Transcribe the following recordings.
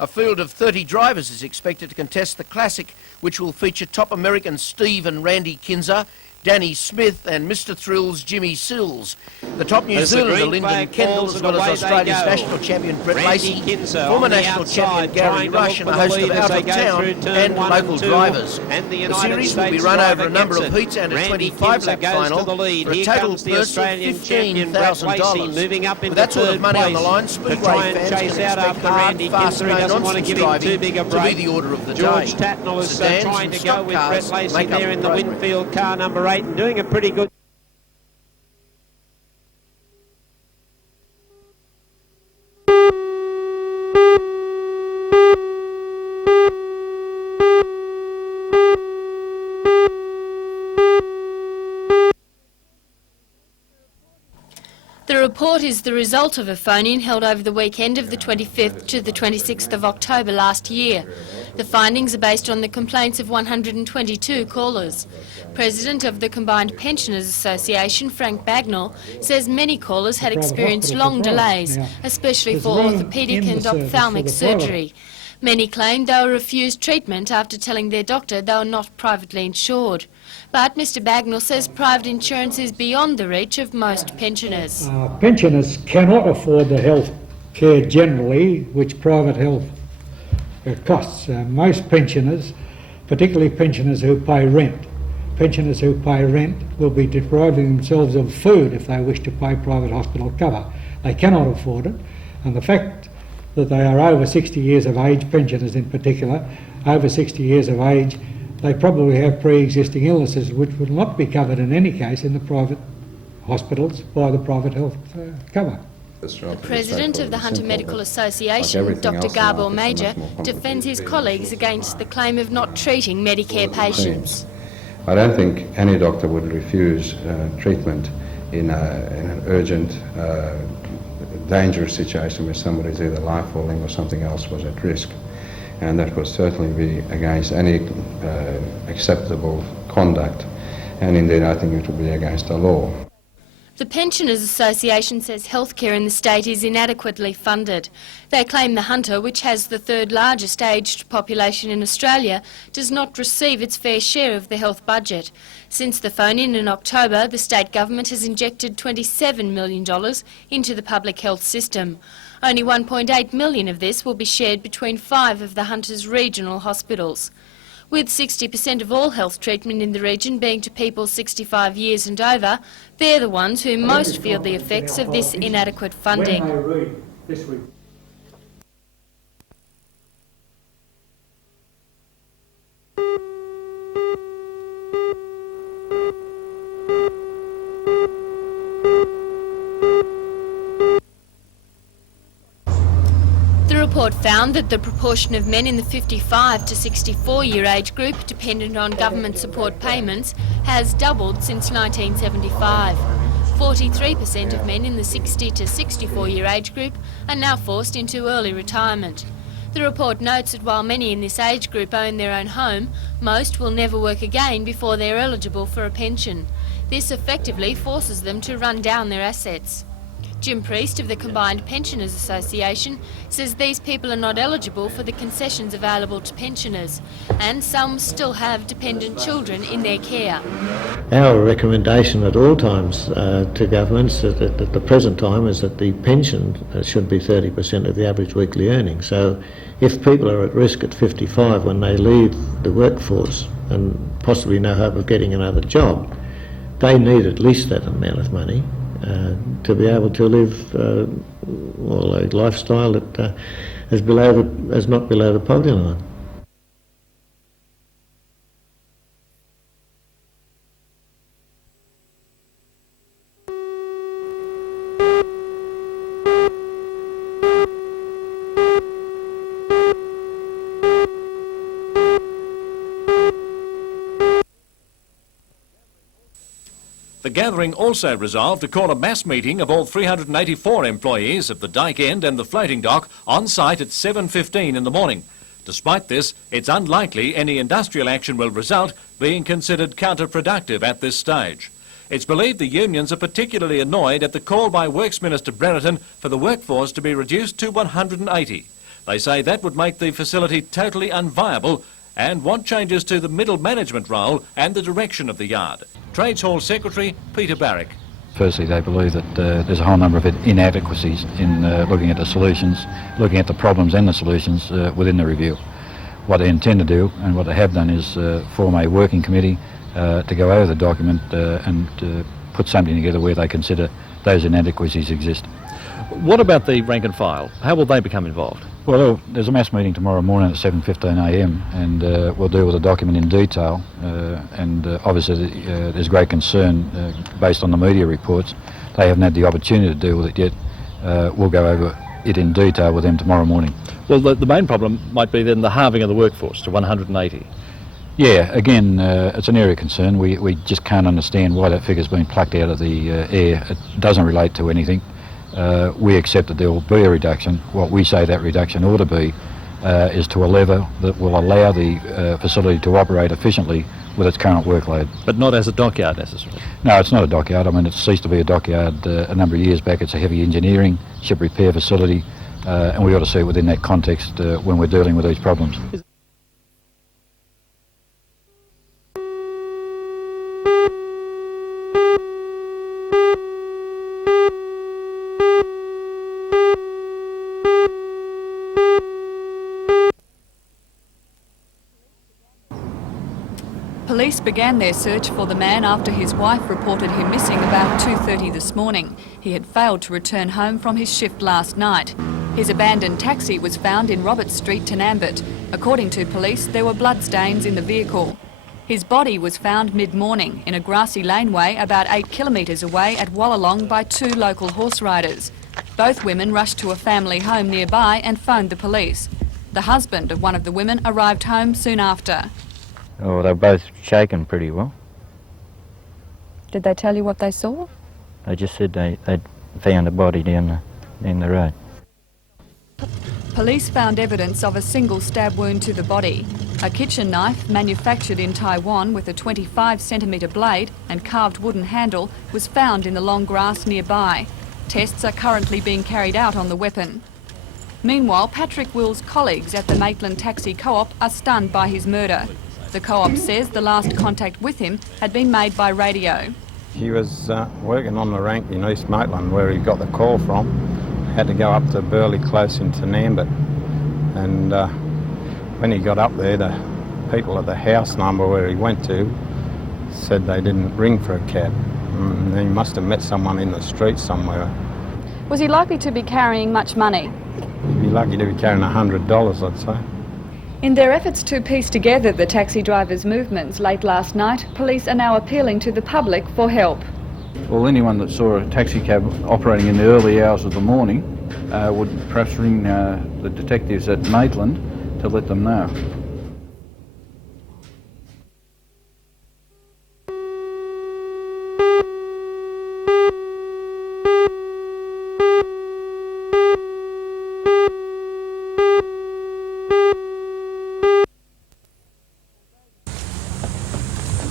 A field of 30 drivers is expected to contest the Classic, which will feature top Americans Steve and Randy Kinzer, Danny Smith and Mr Thrills Jimmy Sills. The top New Zealander Lyndon Kendall, as well as Australia's national champion Brett Lacey, former national champion Gary Rush and a host of out-of-town and local drivers. The series will be run over a number of heats and a 25-lap final for a total purse of $15,000. With that sort of money on the line, Speedway fans can expect hard, fast, no-nonsense driving to be the order of the day. George Tatnall is trying to go with Brett Lacey there in the Winfield car number 8 and doing a pretty good. The report is the result of a phone-in held over the weekend of the 25th to the 26th of October last year. The findings are based on the complaints of 122 callers. President of the Combined Pensioners Association, Frank Bagnall, says many callers had experienced long delays, especially for orthopaedic and ophthalmic surgery. Many claimed they were refused treatment after telling their doctor they were not privately insured. But Mr Bagnall says private insurance is beyond the reach of most pensioners. Pensioners cannot afford the health care generally which private health costs. Most pensioners, particularly pensioners who pay rent, will be depriving themselves of food if they wish to pay private hospital cover. They cannot afford it, and the fact that they are over 60 years of age, pensioners in particular, over 60 years of age, they probably have pre-existing illnesses which would not be covered in any case in the private hospitals by the private health cover. The President of the Hunter Medical Association, Dr Gabor Major, defends his colleagues against the claim of not treating Medicare patients. I don't think any doctor would refuse treatment in an urgent, dangerous situation where somebody's either life or limb or something else was at risk. And that would certainly be against any acceptable conduct, and indeed I think it would be against the law. The Pensioners Association says healthcare in the state is inadequately funded. They claim the Hunter, which has the third largest aged population in Australia, does not receive its fair share of the health budget. Since the phone-in in October, the state government has injected $27 million into the public health system. Only $1.8 million of this will be shared between 5 of the Hunter's regional hospitals. With 60% of all health treatment in the region being to people 65 years and over, they're the ones who most feel the effects of this inadequate funding. The report found that the proportion of men in the 55 to 64-year age group dependent on government support payments has doubled since 1975. 43% of men in the 60 to 64-year age group are now forced into early retirement. The report notes that while many in this age group own their own home, most will never work again before they're eligible for a pension. This effectively forces them to run down their assets. Jim Priest of the Combined Pensioners Association says these people are not eligible for the concessions available to pensioners, and some still have dependent children in their care. Our recommendation at all times to governments at the present time is that the pension should be 30% of the average weekly earnings. So if people are at risk at 55 when they leave the workforce and possibly no hope of getting another job, they need at least that amount of money to be able to live a lifestyle that is not below the poverty line. The gathering also resolved to call a mass meeting of all 384 employees of the Dyke End and the floating dock on site at 7:15 in the morning. Despite this, it's unlikely any industrial action will result, being considered counterproductive at this stage. It's believed the unions are particularly annoyed at the call by Works Minister Brereton for the workforce to be reduced to 180. They say that would make the facility totally unviable and want changes to the middle management role and the direction of the yard. Trades Hall Secretary Peter Barrick. Firstly, they believe that there's a whole number of inadequacies in looking at the solutions, looking at the problems and the solutions within the review. What they intend to do, and what they have done, is form a working committee to go over the document and put something together where they consider those inadequacies exist. What about the rank and file? How will they become involved? Well, there's a mass meeting tomorrow morning at 7:15am, and we'll deal with the document in detail. Obviously, there's great concern based on the media reports. They haven't had the opportunity to deal with it yet. We'll go over it in detail with them tomorrow morning. Well, the main problem might be then the halving of the workforce to 180. Yeah, again, it's an area of concern. We just can't understand why that figure's been plucked out of the air. It doesn't relate to anything. We accept that there will be a reduction. What we say that reduction ought to be is to a level that will allow the facility to operate efficiently with its current workload. But not as a dockyard necessarily? No, it's not a dockyard. I mean, it's ceased to be a dockyard a number of years back. It's a heavy engineering, ship repair facility, and we ought to see it within that context when we're dealing with these problems. Police began their search for the man after his wife reported him missing about 2:30 this morning. He had failed to return home from his shift last night. His abandoned taxi was found in Robert Street, Tanambit. According to police, there were bloodstains in the vehicle. His body was found mid-morning in a grassy laneway about 8 kilometres away at Wallalong by 2 local horse riders. Both women rushed to a family home nearby and phoned the police. The husband of one of the women arrived home soon after. Oh, they're both shaken pretty well. Did they tell you what they saw? They just said they'd found a body down the road. Police found evidence of a single stab wound to the body. A kitchen knife manufactured in Taiwan with a 25-centimetre blade and carved wooden handle was found in the long grass nearby. Tests are currently being carried out on the weapon. Meanwhile, Patrick Will's colleagues at the Maitland Taxi Co-op are stunned by his murder. The co-op says the last contact with him had been made by radio. He was working on the rank in East Maitland where he got the call from. Had to go up to Burleigh Close in Tanambit, and when he got up there, the people at the house number where he went to said they didn't ring for a cab. He must have met someone in the street somewhere. Was he likely to be carrying much money? He'd be lucky to be carrying $100, I'd say. In their efforts to piece together the taxi drivers' movements late last night, police are now appealing to the public for help. Well, anyone that saw a taxi cab operating in the early hours of the morning would perhaps ring the detectives at Maitland to let them know.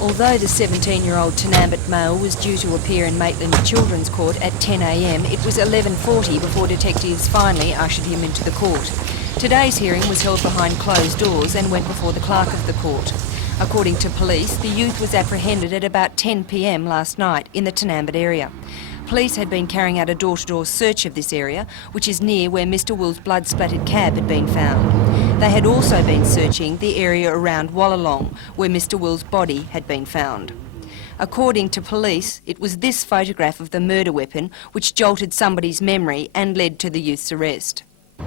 Although the 17-year-old Tanambit male was due to appear in Maitland Children's Court at 10 a.m, it was 11:40 before detectives finally ushered him into the court. Today's hearing was held behind closed doors and went before the clerk of the court. According to police, the youth was apprehended at about 10 p.m. last night in the Tanambit area. Police had been carrying out a door-to-door search of this area, which is near where Mr Will's blood-splattered cab had been found. They had also been searching the area around Wallalong, where Mr Will's body had been found. According to police, it was this photograph of the murder weapon which jolted somebody's memory and led to the youth's arrest.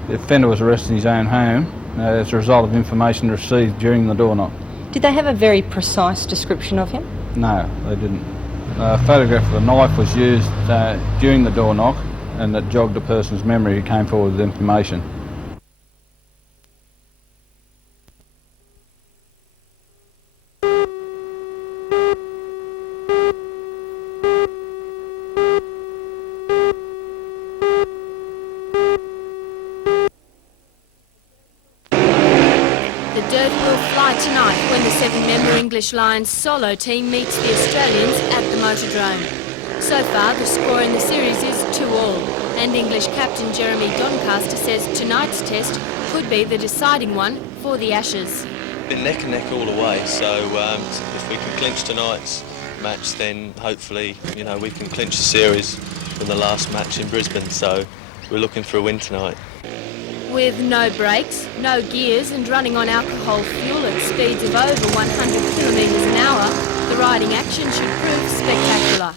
The offender was arrested in his own home as a result of information received during the door knock. Did they have a very precise description of him? No, they didn't. A photograph of the knife was used during the door knock, and it jogged a person's memory who came forward with information. Tonight when the 7-member English Lions solo team meets the Australians at the Motordrome. So far the score in the series is 2-all And English captain Jeremy Doncaster says tonight's test could be the deciding one for the Ashes. Been neck and neck all the way, so if we can clinch tonight's match, then hopefully, you know, we can clinch the series from the last match in Brisbane, so we're looking for a win tonight. With no brakes, no gears and running on alcohol fuel at speeds of over 100 kilometres an hour, the riding action should prove spectacular.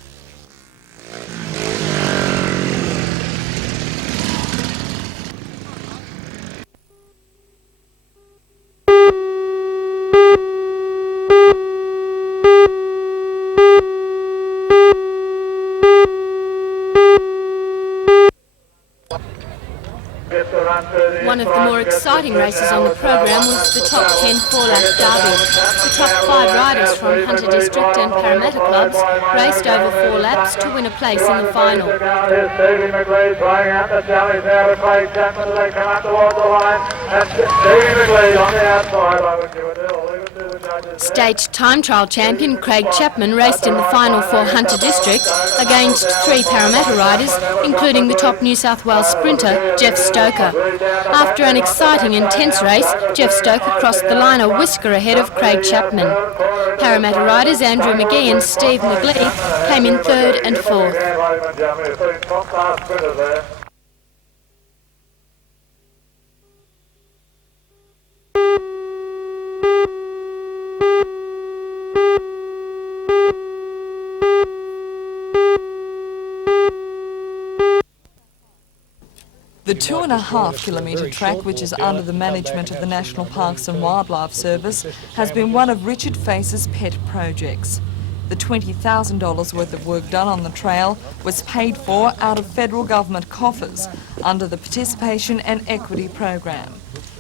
One of the more exciting races on the program was the top 10 4-lap derby. The top 5 riders from Hunter District and Parramatta clubs raced over 4 laps to win a place in the final. State time trial champion Craig Chapman raced in the final for Hunter District against 3 Parramatta riders, including the top New South Wales sprinter Jeff Stoker. After an exciting, intense race, Jeff Stoker crossed the line a whisker ahead of Craig Chapman. Parramatta riders Andrew McGee and Steve McGlee came in 3rd and 4th. The 2.5 kilometre track, which is under the management of the National Parks and Wildlife Service, has been one of Richard Face's pet projects. The $20,000 worth of work done on the trail was paid for out of federal government coffers under the Participation and Equity Program.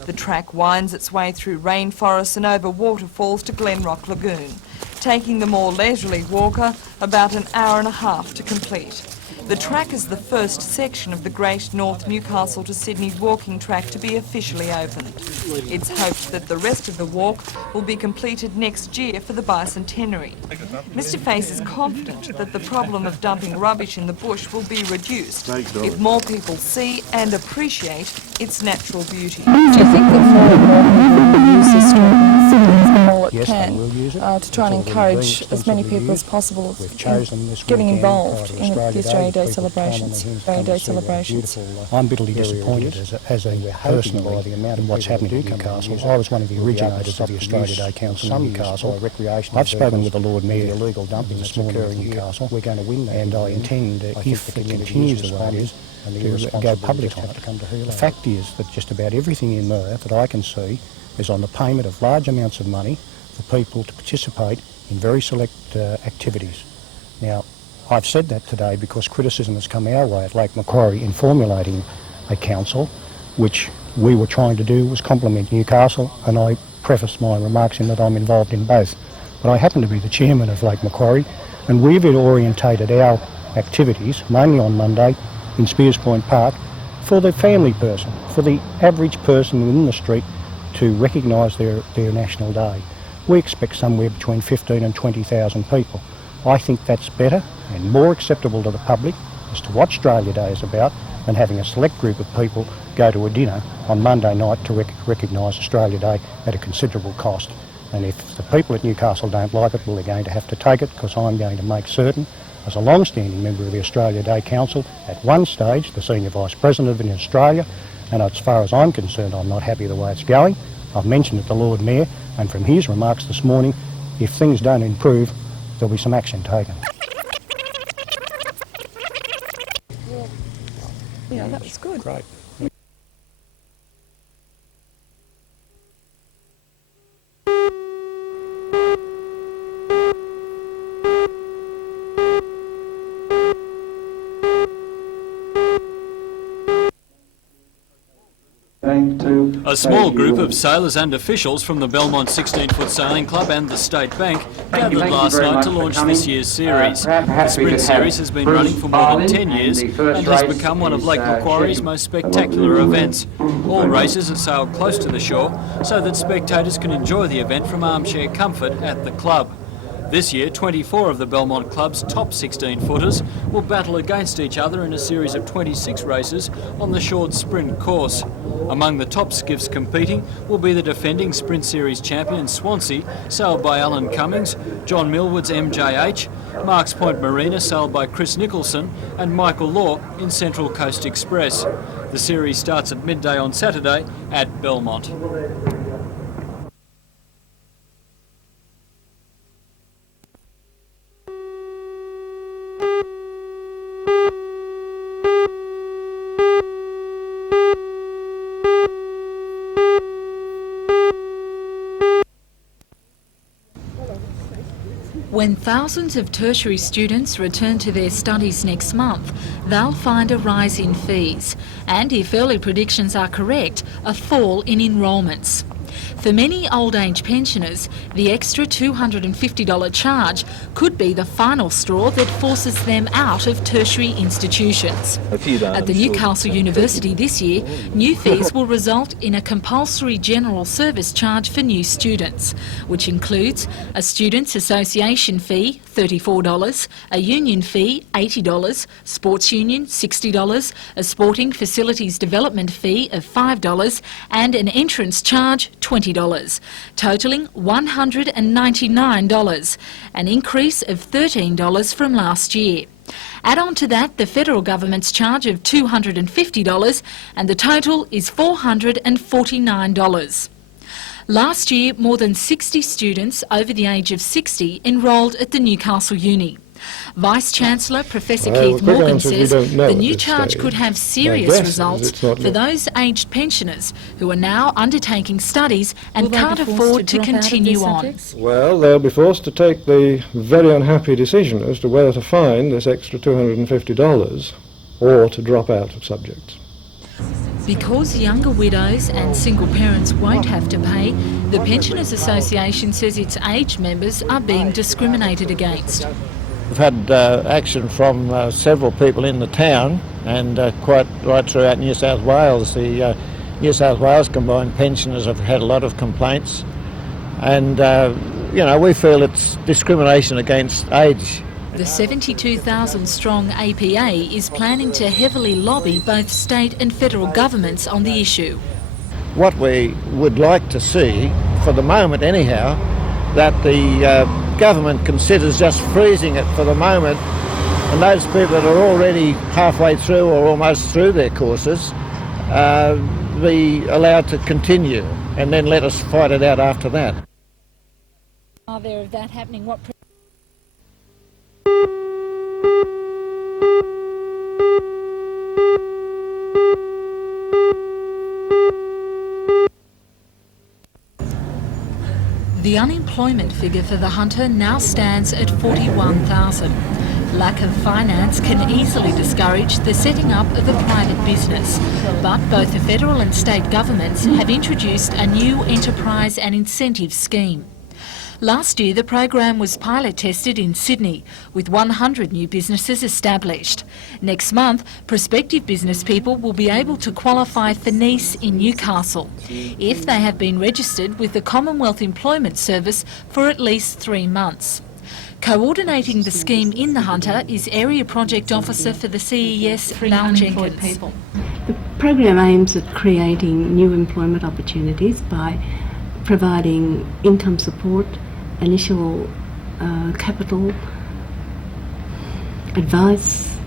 The track winds its way through rainforests and over waterfalls to Glenrock Lagoon, taking the more leisurely walker about an hour and a half to complete. The track is the first section of the Great North Newcastle to Sydney walking track to be officially opened. It's hoped that the rest of the walk will be completed next year for the bicentenary. Mr Face is confident that the problem of dumping rubbish in the bush will be reduced if more people see and appreciate its natural beauty. Do you think that more and more people will use this track all it can to try and encourage as many people as possible getting involved in the Australia Day celebrations? I'm bitterly disappointed as a person in what's happening in Newcastle. I was one of the originators of the Australia Day Council in Newcastle. I've spoken with the Lord Mayor illegal dumping this morning in Newcastle. We're going to win that, and I intend, if it continues the way it is, to go public on it. The fact is that just about everything in there that I can see is on the payment of large amounts of money for people to participate in very select activities. Now, I've said that today because criticism has come our way at Lake Macquarie in formulating a council, which we were trying to do was complement Newcastle, and I preface my remarks in that I'm involved in both. But I happen to be the chairman of Lake Macquarie, and we've orientated our activities, mainly on Monday, in Spears Point Park, for the family person, for the average person in the street to recognise their National Day. We expect somewhere between 15 and 20,000 people. I think that's better and more acceptable to the public as to what Australia Day is about than having a select group of people go to a dinner on Monday night to recognise Australia Day at a considerable cost. And if the people at Newcastle don't like it, well, they're going to have to take it, because I'm going to make certain, as a long-standing member of the Australia Day Council, at one stage the Senior Vice President in Australia, and as far as I'm concerned, I'm not happy the way it's going. I've mentioned it to Lord Mayor, and from his remarks this morning, if things don't improve, there'll be some action taken. Yeah, that was good. Great. A small group of sailors and officials from the Belmont 16-foot Sailing Club and the State Bank gathered last night to launch this year's series. The Sprint Series has been running for more than 10 years and has become one of Lake Macquarie's most spectacular events. All races are sailed close to the shore so that spectators can enjoy the event from armchair comfort at the club. This year, 24 of the Belmont Club's top 16-footers will battle against each other in a series of 26 races on the short sprint course. Among the top skiffs competing will be the defending Sprint Series champion Swansea, sailed by Alan Cummings, John Millwood's MJH, Marks Point Marina, sailed by Chris Nicholson, and Michael Law in Central Coast Express. The series starts at midday on Saturday at Belmont. When thousands of tertiary students return to their studies next month, they'll find a rise in fees and, if early predictions are correct, a fall in enrolments. For many old age pensioners, the extra $250 charge could be the final straw that forces them out of tertiary institutions. At the Newcastle University this year, new fees will result in a compulsory general service charge for new students, which includes a Students' Association fee, $34, a union fee, $80, sports union, $60, a sporting facilities development fee of $5 and an entrance charge, $20, totalling $199, an increase of $13 from last year. Add on to that the federal government's charge of $250 and the total is $449. Last year, more than 60 students over the age of 60 enrolled at the Newcastle Uni. Vice-Chancellor Professor Keith Morgan says the new charge could have serious results for those aged pensioners who are now undertaking studies and can't afford to continue on. Well, they'll be forced to take the very unhappy decision as to whether to find this extra $250 or to drop out of subjects. Because younger widows and single parents won't have to pay, the Pensioners Association says its aged members are being discriminated against. We've had action from several people in the town and quite right throughout New South Wales. The New South Wales combined pensioners have had a lot of complaints, and you know, we feel it's discrimination against age. The 72,000 strong APA is planning to heavily lobby both state and federal governments on the issue. What we would like to see, for the moment anyhow, that the government considers just freezing it for the moment, and those people that are already halfway through or almost through their courses be allowed to continue, and then let us fight it out after that. Are there of that happening? What? The unemployment figure for the Hunter now stands at 41,000. Lack of finance can easily discourage the setting up of a private business, but both the federal and state governments have introduced a new enterprise and incentive scheme. Last year, the program was pilot tested in Sydney, with 100 new businesses established. Next month, prospective business people will be able to qualify for NEIS in Newcastle, if they have been registered with the Commonwealth Employment Service for at least 3 months. Coordinating the scheme in the Hunter is Area Project Officer for the CES, Lau Jenkins. The program aims at creating new employment opportunities by providing income support, initial capital, advice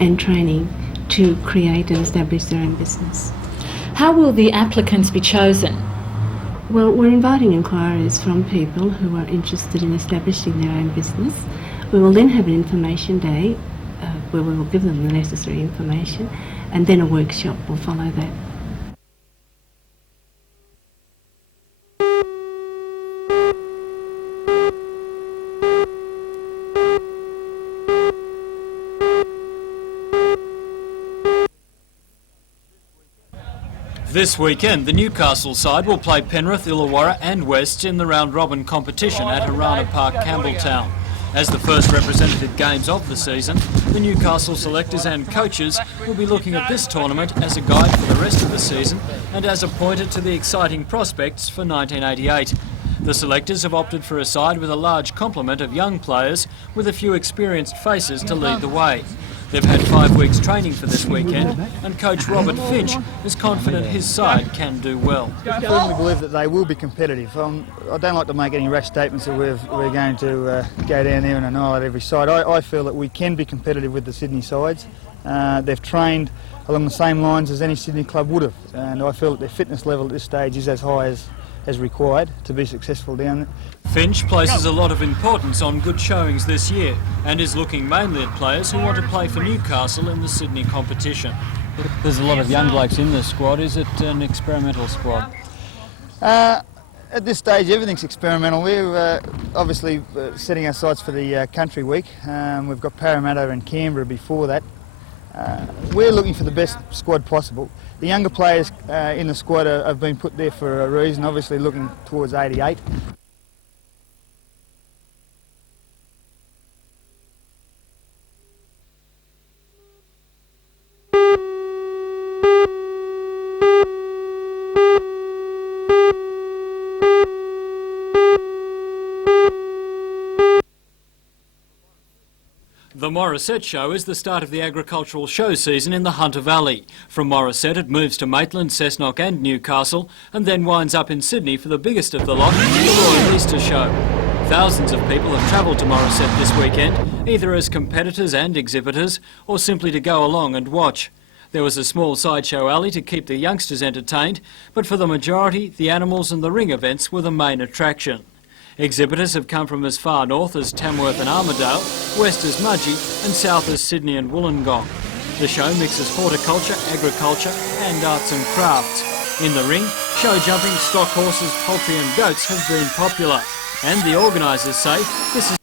and training to create and establish their own business. How will the applicants be chosen? Well, we're inviting inquiries from people who are interested in establishing their own business. We will then have an information day where we will give them the necessary information, and then a workshop will follow that. This weekend, the Newcastle side will play Penrith, Illawarra and Wests in the round-robin competition at Harana Park, Campbelltown. As the first representative games of the season, the Newcastle selectors and coaches will be looking at this tournament as a guide for the rest of the season and as a pointer to the exciting prospects for 1988. The selectors have opted for a side with a large complement of young players with a few experienced faces to lead the way. They've had 5 weeks training for this weekend, and coach Robert Finch is confident his side can do well. I firmly believe that they will be competitive. I don't like to make any rash statements that we're going to go down there and annihilate every side. I feel that we can be competitive with the Sydney sides. They've trained along the same lines as any Sydney club would have, and I feel that their fitness level at this stage is as high as required to be successful down there. Finch places a lot of importance on good showings this year and is looking mainly at players who want to play for Newcastle in the Sydney competition. There's a lot of young blokes in the squad. Is it an experimental squad? At this stage, everything's experimental. We're obviously setting our sights for the Country Week. We've got Parramatta and Canberra before that. We're looking for the best squad possible. The younger players in the squad have been put there for a reason, obviously looking towards 88. The Morisset Show is the start of the agricultural show season in the Hunter Valley. From Morisset it moves to Maitland, Cessnock and Newcastle and then winds up in Sydney for the biggest of the lot, the Royal Easter Show. Thousands of people have travelled to Morisset this weekend, either as competitors and exhibitors or simply to go along and watch. There was a small sideshow alley to keep the youngsters entertained, but for the majority, the animals and the ring events were the main attraction. Exhibitors have come from as far north as Tamworth and Armidale, west as Mudgee and south as Sydney and Wollongong. The show mixes horticulture, agriculture and arts and crafts. In the ring, show jumping, stock horses, poultry and goats have been popular. And the organisers say this is